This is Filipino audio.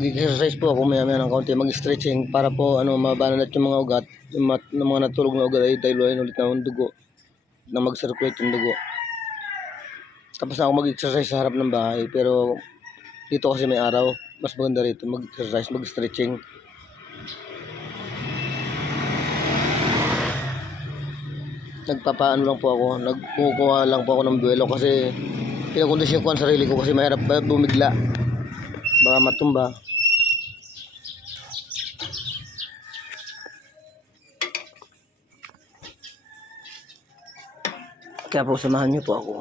mag-exercise po ako maya ng kaunti, mag-stretching para po mabanat yung mga ugat, yung mga natulog na ugat ay dailuin ulit ng dugo, na mag-circulate yung dugo. Tapos na ako mag-exercise sa harap ng bahay, pero dito kasi may araw, mas maganda rito mag-exercise, mag-stretching. Nagpapaano lang po ako, nagkukuha lang po ako ng buwelo kasi pinakondisyon ko ang sarili ko kasi mahirap bumigla, baka matumba. Kaya po samahan niyo po ako.